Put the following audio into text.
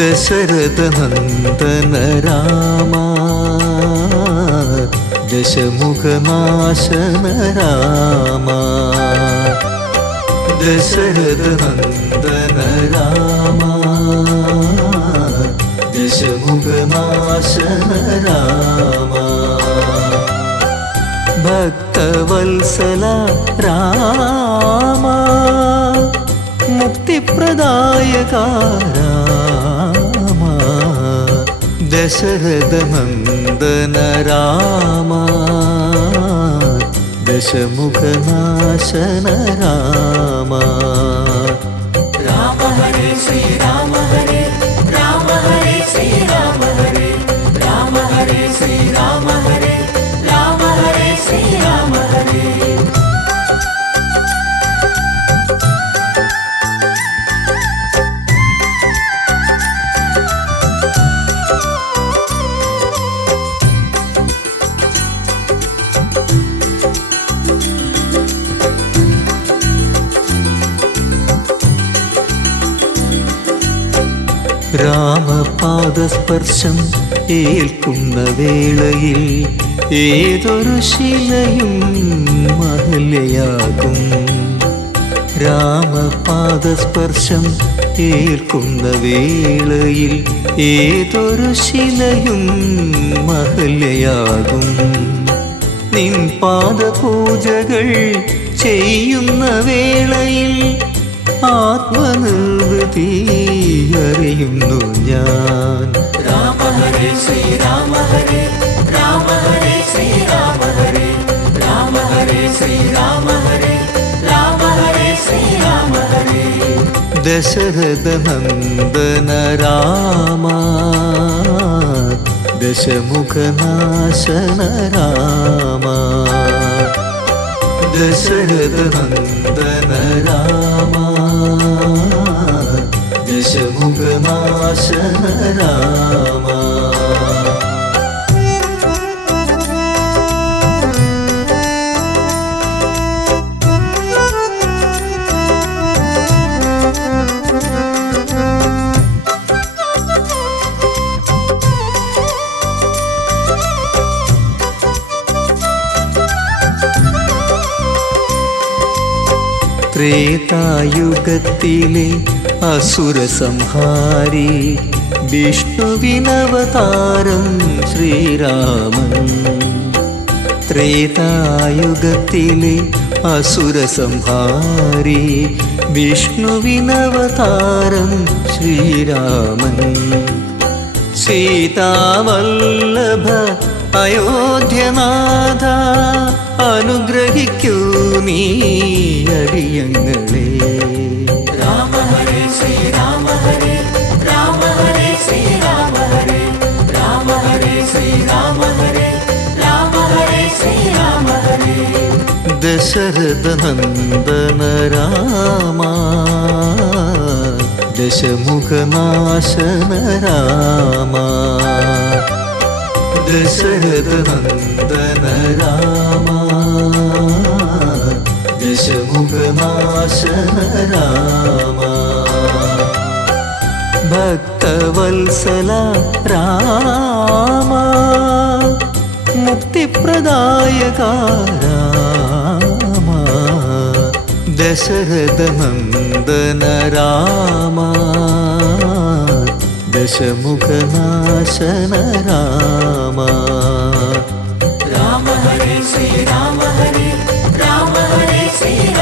ദശരഥനന്ദന രാമ ദശമുഖനാശന രാമ ദശരഥനന്ദന രാമ ദശമുഖനാശന രാമ ഭക്തവത്സല രാമ മുക്തിപ്രദായക രാമ ദശരഥനന്ദന രാമ ദശമുഖനാശന രാമ രാമപാദസ്പർശം ഏൽക്കുന്ന വേളയിൽ ഏതൊരു ശിലയും മഹലയാകും. രാമപാദസ്പർശം ഏൽക്കുന്ന വേളയിൽ ഏതൊരു ശിലയും മഹലയാകും. നിൻ പാദപൂജകൾ ചെയ്യുന്ന വേളയിൽ ആത്മനിർവൃതി അറിയുന്നു ഞാൻ. രാമ ഹരേ ശ്രീരാമ ഹരേ രാമ ഹരേ ശ്രീരാമ ഹരേ രാമ ഹരേ ശ്രീരാമ ഹരേ രാമ ഹരേ ശ്രീരാമ ഹരേ ദശരഥനന്ദന രാമ ദശമുഖനാശന രാമ. ദശരഥനന്ദന രാമ. ദശമുഖനാശന. ത്രേതായുഗത്തിലെ അസുരസംഹാരി വിഷ്ണുവിനവതാരം ശ്രീരാമൻ. ത്രേതായുഗത്തിലെ അസുരസംഹാരി വിഷ്ണുവിനവതാരം ശ്രീരാമൻ. സീതാവല്ലഭ അയോധ്യനാഥ അനുഗ്രഹിക്കൂ നീ. അടിയങ്ങളെ. രാമ ഹരേ ശ്രീരാമ ഹരേ രാമ ഹരേ ശ്രീരാമ ഹരേ രാമ ഹരേ ശ്രീരാമ ഹരേ രാമ ഹരേ ശ്രീരാമ ഹരേ ദശരഥനന്ദന രാമ ദശമുഖനാശന രാമ ദശരഥനന്ദന രാമ ദശമുഖനാശന രാമ ഭക്തവത്സല രാമ. മുക്തിപ്രദായക രാമ ദശരഥനന്ദന രാമ ദശമുഖനാശന രാമ രാമ ഹരി ശ്രീരാമ ഹരേ രാമ ഹരേ